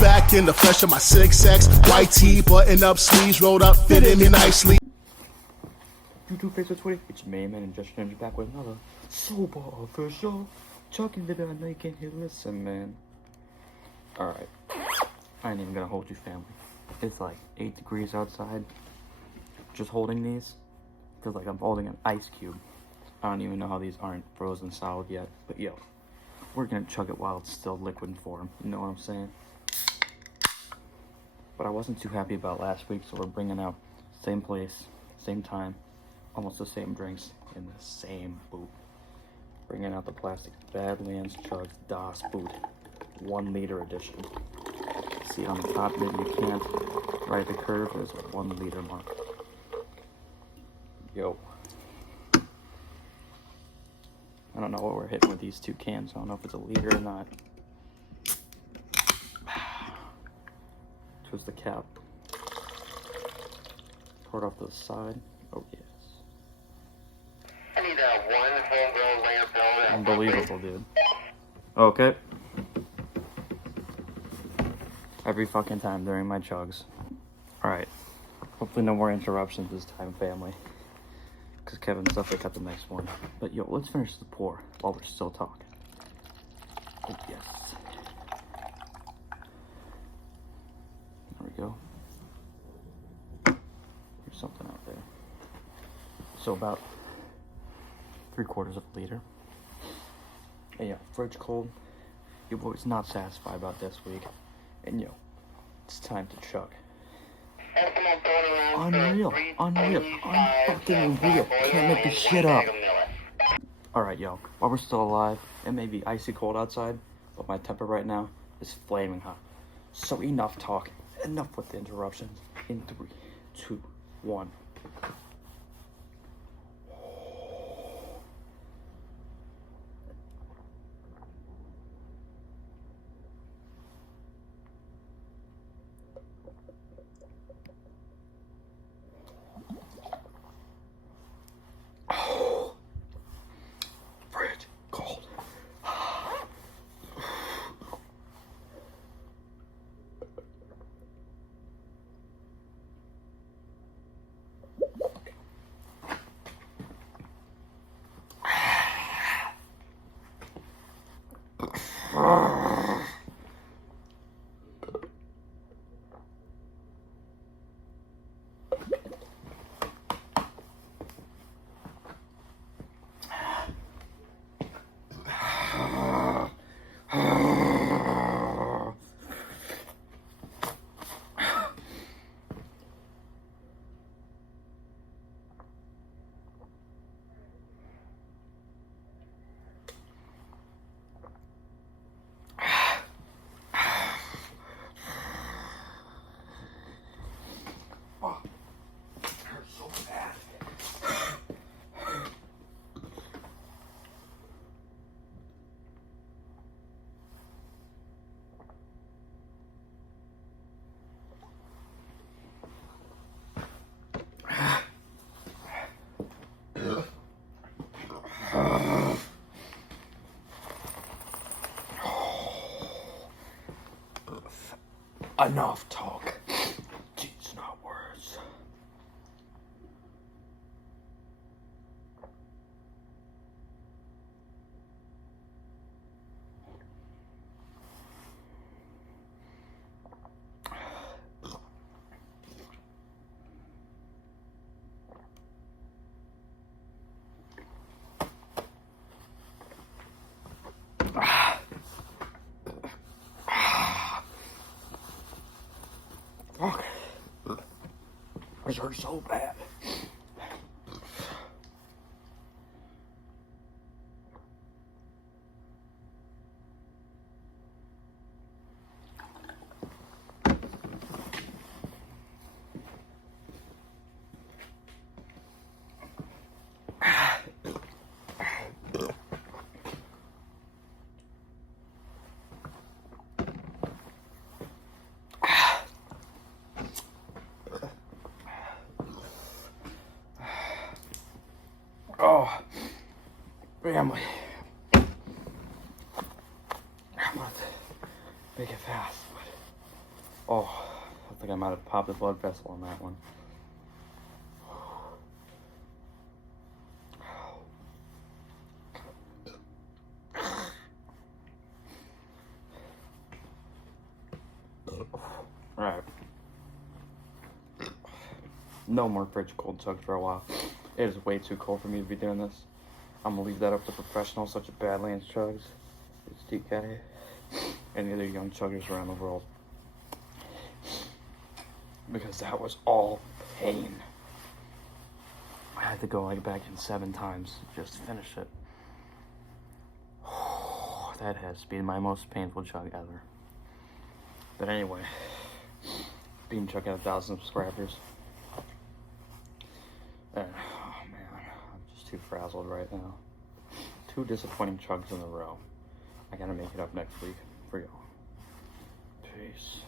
back in the flesh of my 6X. White tee, button up sleeves, rolled up, fitting me nicely. YouTube, Facebook, Twitter, it's me, man, Ingestion Engine back with another super official chugging video. I know you can't hear, listen, man. Alright, I ain't even gonna hold you, family. It's like 8 degrees outside. Just holding these feels like I'm holding an ice cube. I don't even know how these aren't frozen solid yet, but yo, we're gonna chug it while it's still liquid form, you know what I'm saying? But I wasn't too happy about last week, so we're bringing out same place, same time, almost the same drinks in the same boot. Bringing out the plastic Badlands Chugs DOS boot, 1 liter edition. See on the top, maybe you can't. Right at the curve, there's a 1 liter mark. Yo. I don't know what we're hitting with these 2 cans. I don't know if it's a liter or not. Twist the cap. Pour it off to the side. Oh yes. I need one homegrown landfill. Unbelievable, dude. Okay. Every fucking time during my chugs. Alright. Hopefully no more interruptions this time, family. Because Kevin's definitely got the next one. But yo, let's finish the pour while we're still talking. Oh, yes. There we go. There's something out there. So about 3/4 of a liter. And yo, fridge cold. Your boy's not satisfied about this week. And yo, it's time to chug. Unreal, unfucking real. Can't make this shit up. Alright, yo, while we're still alive, it may be icy cold outside, but my temper right now is flaming hot. So enough talk, enough with the interruptions. In 3, 2, 1. Enough talk. Deeds, not words. Fuck. This hurts so bad. Oh, family. I'm gonna make it fast, but Oh, I think I might have popped a blood vessel on that one. Alright. No more fridge cold chugs for a while. It is way too cold for me to be doing this. I'm gonna leave that up to professionals such as Badlands Chugs, it's DK, and the other young chuggers around the world. Because that was all pain. I had to go like back in 7 times just to finish it. That has been my most painful chug ever. But anyway, Bean Chuck at 1,000 subscribers. And, oh man, I'm just too frazzled right now. 2 disappointing chugs in a row. I gotta make it up next week for y'all. Peace.